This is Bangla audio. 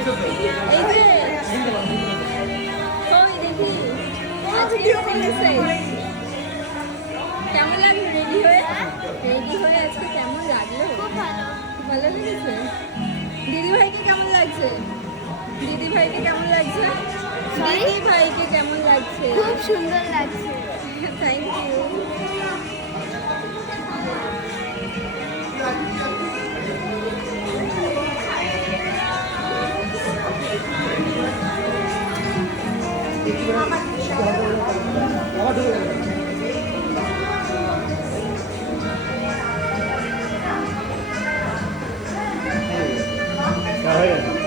এই যে ওই দেখি কেমন লাগলো রেডি হয়ে আজকে কেমন লাগলো? খুব ভালো। ভালো লেগেছে। দিদি ভাইকে কেমন লাগছে? দিদি ভাইকে কেমন লাগছে? দিদি ভাইকে কেমন লাগছে? খুব সুন্দর লাগছে। Thank you. হয়ে গেছে।